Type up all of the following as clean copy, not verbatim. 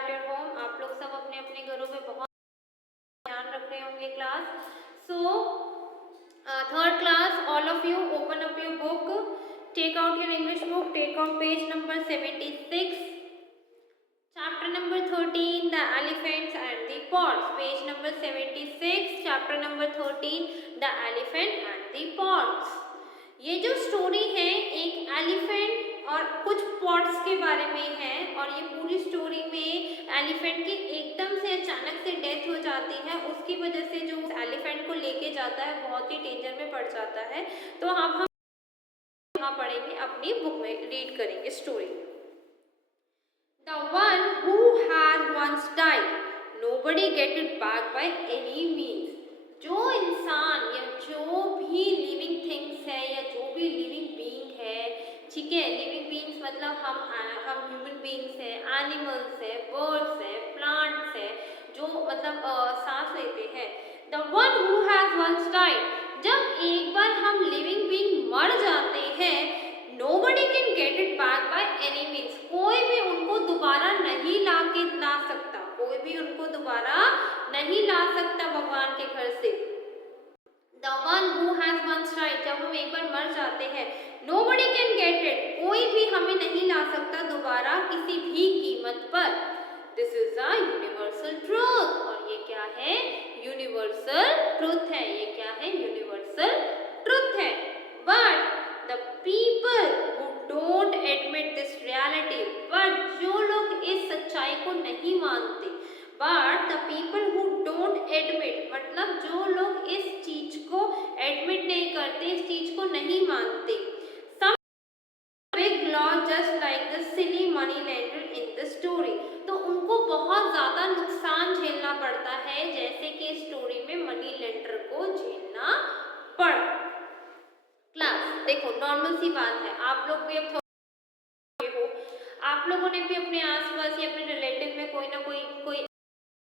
At your home. आप लोग सब अपने अपने घरों में बहुत ध्यान रख रहे होंगे class. So third class, all of you open up your book, take out your English book, take out page number 76, chapter number 13, the elephants and the pots, page number 76, chapter number 13, the elephant and the pots। ये जो story है एक elephant और कुछ pots के बारे में है, और ये पूरी स्टोरी में एलिफेंट की एकदम से अचानक से डेथ हो जाती है। उसकी वजह से जो एलिफेंट को लेके जाता है बहुत ही डेंजर में पड़ जाता है। तो अब हम यहाँ पढ़ेंगे, अपनी बुक में रीड करेंगे story. The one who has once died, nobody get it back by any means। जो इंसान या जो भी लिविंग थिंग्स है या जो भी लिविंग बीइंग है, ठीक है, लिविंग बीइंग्स मतलब हम ह्यूमन बीइंग्स है, एनिमल्स है, बर्ड्स है, प्लांट्स है, जो मतलब सांस लेते हैं। The one who has once died, जब एक बार हम लिविंग बीइंग मर जाते हैं, nobody can get it back by any means। कोई भी उनको दोबारा नहीं ला सकता, कोई भी उनको दोबारा नहीं ला सकता भगवान के घर से। The one who has once died, जब हम एक बार मर जाते हैं, nobody can get it, कोई भी हमें नहीं ला सकता दोबारा किसी भी कीमत पर। This is a universal truth, और ये क्या है? यूनिवर्सल ट्रूथ है। ये क्या है? यूनिवर्सल ट्रूथ है। But the people who don't admit this reality, but जो लोग इस सच्चाई को नहीं मानते, but the people who don't admit मतलब जो लोग इस चीज को एडमिट नहीं करते, इस चीज को नहीं मानते, some big law just like the silly money lender in the story, तो उनको बहुत ज्यादा नुकसान झेलना पड़ता है, जैसे कि स्टोरी में मनी लेंडर को झेलना पड़ा। क्लास देखो, नॉर्मल सी बात है, आप लोग भी अब हो, आप लोगों ने भी अपने आसपास या अपने रिलेटिव में कोई ना कोई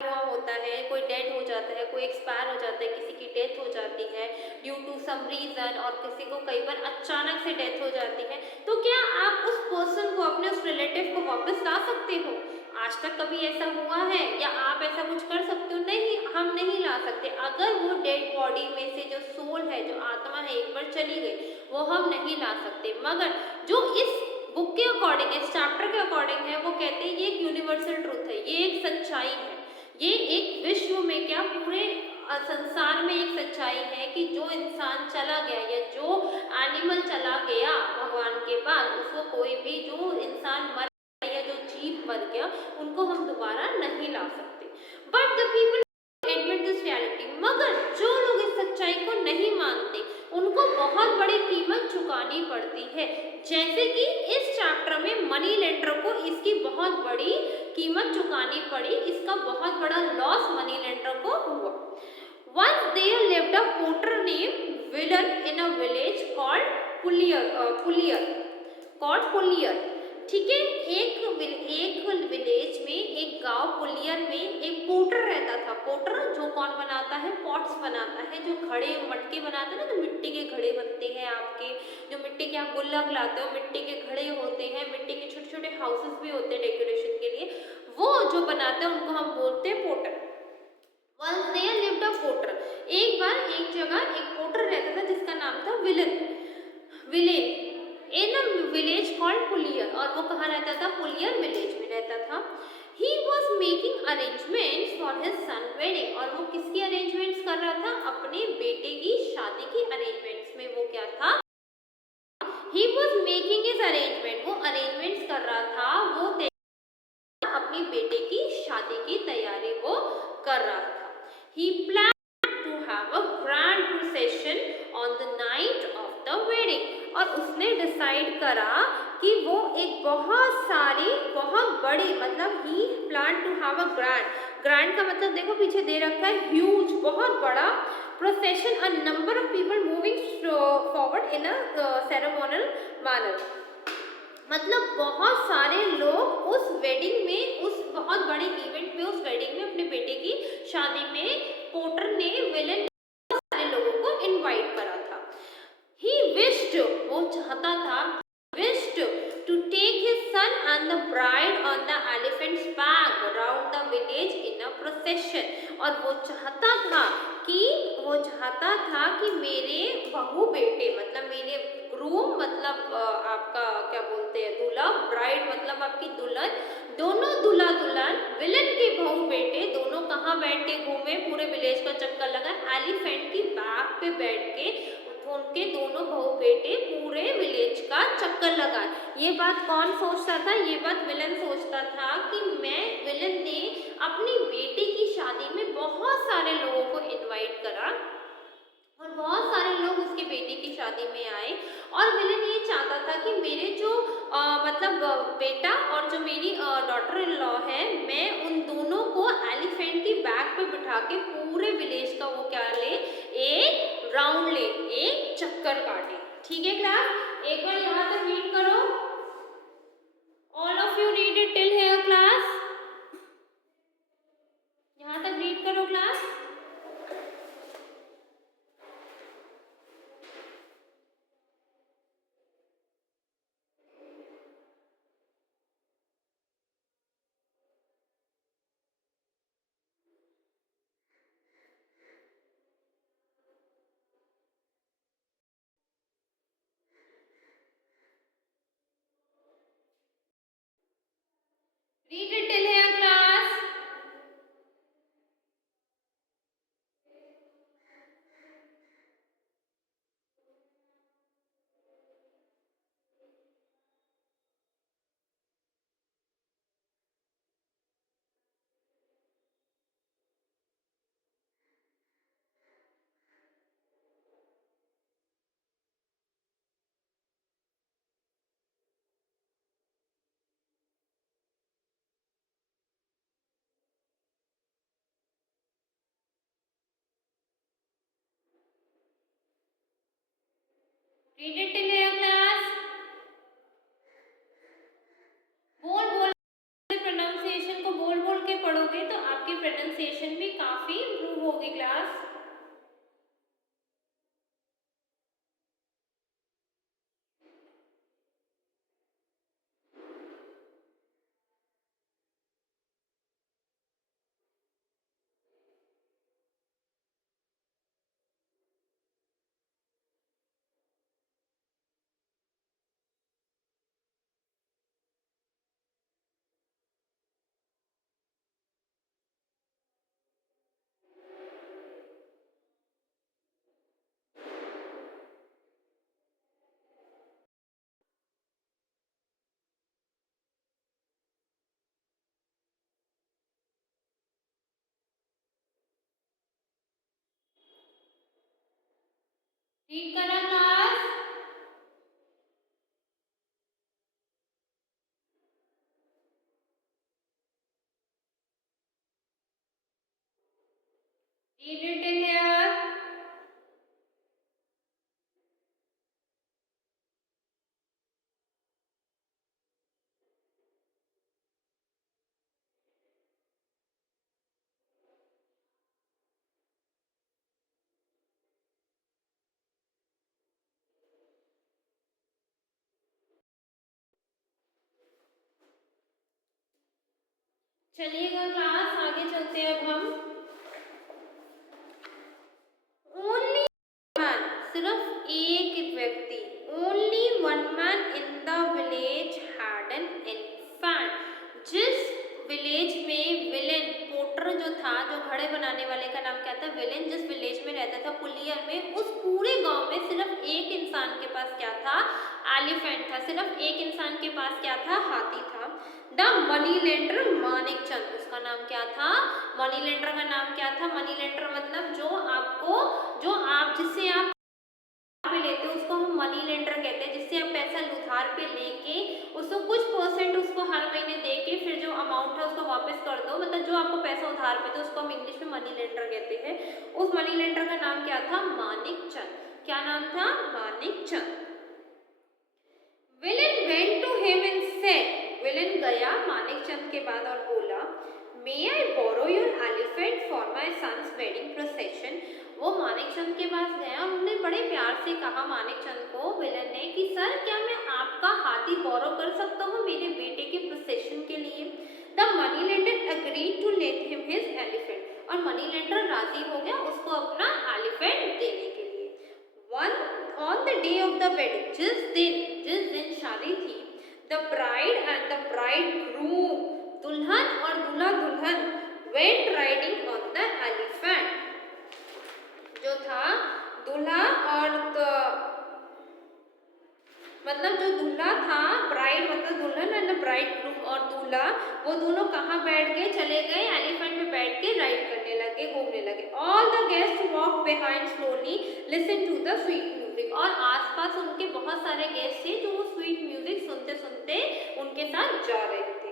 हुआ होता है, कोई डेड हो जाता है, कोई एक्सपायर हो जाता है, किसी की डेथ हो जाती है ड्यू टू सम रीजन, और किसी को कई बार अचानक से डेथ हो जाती है। तो क्या आप उस पर्सन को, अपने उस रिलेटिव को वापस ला सकते हो? आज तक कभी ऐसा हुआ है? या आप ऐसा कुछ कर सकते हो? नहीं, हम नहीं ला सकते। अगर वो डेड बॉडी में से जो सोल है, जो आत्मा है, एक बार चली गई, वो हम नहीं ला सकते। मगर जो इस बुक के अकॉर्डिंग, इस चैप्टर के अकॉर्डिंग है, वो कहते हैं ये एक यूनिवर्सल ट्रूथ है, ये एक सच्चाई है, ये एक विश्व में क्या पूरे संसार में एक सच्चाई है कि जो इंसान चला गया या जो एनिमल चला गया भगवान के बाद, उसको कोई भी, जो इंसान मर गया या जो जीव मर गया, उनको हम दोबारा नहीं ला सकते। But the people admit this reality, मगर जो लोग इस सच्चाई को नहीं मानते, उनको बहुत बड़ी कीमत चुकानी पड़ती है। जैसे कि इस चैप्टर में मनी लेंडर को इसकी बहुत बड़ी कीमत चुकानी पड़ी, इसका बहुत बड़ा लॉस मनी लेंडर को हुआ। Once there lived a potter named Villain in a village called Pullier। ठीक है, एक विलेज में, एक गांव पुलियर में एक पोटर रहता था। पोटर जो कौन बनाता है? पॉट्स बनाता है, जो घड़े मटके बनाते हैं ना, जो मिट्टी के घड़े बनते हैं आपके, जो मिट्टी के आप गुल्लक लाते हो, मिट्टी के घड़े होते हैं, मिट्टी के छोटे छोटे हाउसेस भी होते हैं डेकोरेशन के लिए, वो जो बनाते हैं उनको हम बोलते हैं Potter. Once there lived a potter, एक बार एक जगह एक पोटर रहता था जिसका नाम था villain in a village called पुलियर, और वो कहाँ रहता था? पुलियर विलेज में रहता था। He was making arrangements for his son wedding, और वो किसकी अरेंजमेंट्स कर रहा था? अपने बेटे की शादी की अरेंजमेंट्स में वो क्या था? He was making his arrangement, वो अरेंजमेंट्स कर रहा था, वो अपनी बेटे की शादी की तैयारी वो कर रहा था। He planned to have a grand procession on the night of the wedding, और उसने डिसाइड करा कि वो एक बहुत बड़ी, मतलब ही plan to have a grand का मतलब देखो पीछे दे रखा है ह्यूज, बहुत बड़ा procession, a number of people moving forward in a ceremonial manner, मतलब बहुत सारे लोग उस वेडिंग में, उस बहुत बड़े इवेंट में, उस वेडिंग में, अपने बेटे की शादी में पोटर ने विलेन सारे लोगों को इनवाइट करा था। He wished, वो चाहता था, wished to take his son and the bride on the elephant's back procession, और वो चाहता था कि मेरे बहू बेटे मतलब मेरे ग्रूम मतलब आपका क्या बोलते हैं दूल्हा, ब्राइड मतलब आपकी दुल्हन, दोनों दूल्हा दुल्हन विलन के बहू बेटे दोनों कहाँ बैठ के घूमे, पूरे विलेज का चक्कर लगा, एलिफेंट की बैक पे बैठ के उनके दोनों बहू बेटे पूरे विलेज का चक्कर लगा। ये बात कौन सोचता था? ये बात विलन सोचता था कि विलन ने अपनी बेटी की शादी में बहुत सारे लोगों को इनवाइट करा और बहुत सारे लोग उसके बेटे की शादी में आए, और विलन ये चाहता था कि मेरे जो मतलब बेटा और जो मेरी डॉटर इन लॉ है, मैं उन दोनों को एलिफेंट की बैक पे बिठा के पूरे विलेज का वो क्या ले, एक राउंड ले, एक चक्कर काटे। ठीक है क्लास, एक बार यहाँ तक रीड करो। All of you read it till here class, यहाँ तक रीड करो class. Read it till here class. Read it till here class. बोल बोल प्रोनाउंसिएशन को बोल बोल के पढ़ोगे तो आपकी प्रोनाउंसिएशन भी काफी इम्प्रूव होगी क्लास। रीड करा class. Read it till here. चलिएगा क्लास, आगे चलते हैं अब हम। ओनली मैन, सिर्फ एक व्यक्ति, only one man in the village had an infant. जिस विलेज में विलेन पोटर जो था, जो घड़े बनाने वाले का नाम क्या था, विलेन, जिस विलेज में रहता था पुलियर में, उस पूरे गांव में सिर्फ एक इंसान के पास क्या था, एलिफेंट था। सिर्फ एक इंसान के पास क्या था, हाथी था। द मनी लेंडर मानिक चंद, उसका नाम क्या था, मनी लेंडर का नाम क्या था। मनी लेंडर मतलब जो आप जिससे आप पे लेते हो उसको हम मनी लेंडर कहते हैं। जिससे आप पैसा उधार पे लेके उसको कुछ परसेंट उसको हर महीने दे के फिर जो अमाउंट है उसको वापस कर दो, मतलब जो आपको पैसा उधार पे तो उसको हम इंग्लिश में मनी लेंडर कहते हैं। उस मनी लेंडर का नाम क्या था, मानिक चंद। क्या नाम था, Manik Chand. Villain went to him and said, villain गया मानिक चंद के बाद और बोला, may I borrow your elephant for my son's wedding procession. वो मानिक चंद के पास गया और उन्होंने बड़े प्यार से कहा मानिक चंद को, विलन ने, कि सर क्या मैं आपका हाथी बोरो कर सकता हूँ मेरे बेटे के प्रोसेशन के लिए। The money lender agreed to let him his elephant. Money lender राजी हो गया उसको अपना एलिफेंट देने के लिए। On the day of the wedding, जिस दिन शादी थी, the bride and the bride groom, दुल्हन और दूल्हा दुल्हन, went riding on the elephant, जो था दूल्हा और मतलब जो दूल्हा था, ब्राइड मतलब दुल्हन एंड ब्राइड ग्रूम और दूल्हा, वो दोनों कहाँ बैठ गए, चले गए एलिफेंट पे बैठ के राइड करने लगे, घूमने लगे। All the guest walk behind slowly listen to the sweet music, और आसपास उनके बहुत सारे गेस्ट थे जो वो स्वीट म्यूजिक सुनते सुनते उनके साथ जा रहे थे।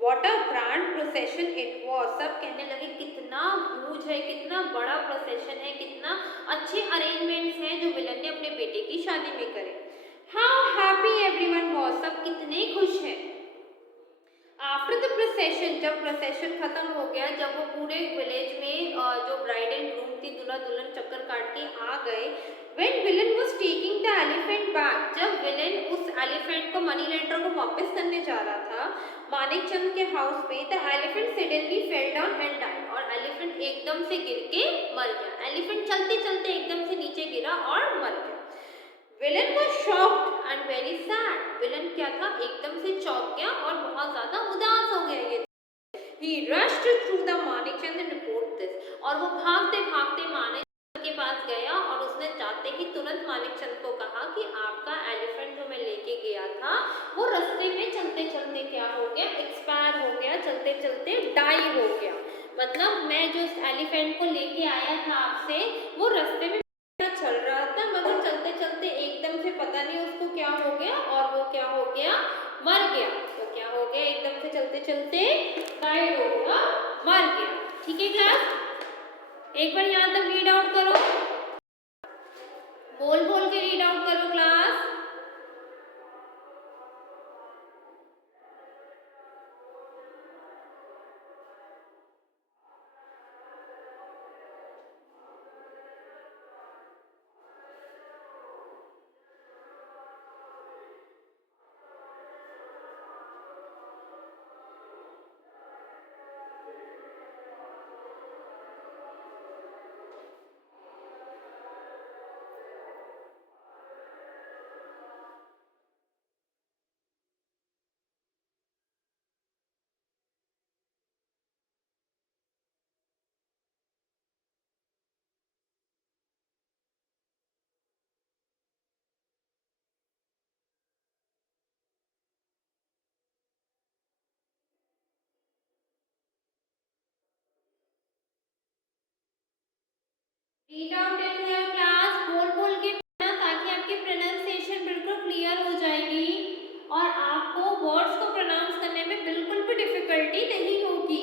What a grand procession it was, सब कहने लगे कितना ह्यूज है, कितना बड़ा प्रोसेशन है, कितना अच्छे अरेंजमेंट्स हैं जो विलन ने अपने बेटे की शादी में करे। How happy everyone was, सब कितने खुश हैं। After the procession, जब प्रोसेशन खत्म हो गया, जब वो पूरे विलेज में जो ब्राइड एंड ग्रूम थी, दूल्हा दुल्हन चक्कर काट के आ गए, when villain was taking the elephant back, जब विलेन उस एलिफेंट को मनी लेंडर को वापस करने जा रहा था मानिक चंद के हाउस पे, the elephant suddenly fell down and died, और एलिफेंट एकदम से गिर के मर गया। एलिफेंट चलते चलते एकदम से नीचे गिरा और मर गया। Villain was shocked and very sad, villain क्या था, एकदम से चौंक गया और बहुत ज्यादा उदास हो गया। ये He rushed through the Manikchand and reported this, और वो भागते भागते मानिकचंद के पास गया और उसने जाते ही तुरंत मानिकचंद को कहा कि आपका एलिफेंट जो मैं लेके गया था वो रास्ते में चलते चलते क्या हो गया, एक्सपायर हो गया, चलते चलते डाई हो गया। मतलब मैं जो एलिफेंट को लेके आया था आपसे, वो रास्ते में चल रहा था, मगर चलते चलते एकदम से पता नहीं उसको क्या हो गया और वो क्या हो गया, मर गया। तो क्या हो गया, एकदम से चलते चलते गायब हो गया, मर गया। ठीक है क्लास, एक बार यहाँ तक रीड आउट करो, बोल बोल के रीड आउट करो class. Read out in your class, बोल बोल के पढ़ना ताकि आपकी प्रोनाउंसिएशन बिल्कुल क्लियर हो जाएगी और आपको वर्ड्स को प्रोनाउंस करने में बिल्कुल भी डिफिकल्टी नहीं होगी।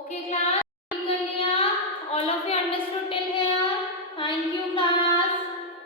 ओके क्लास, कर लिया? All of you understood till here? Thank you class.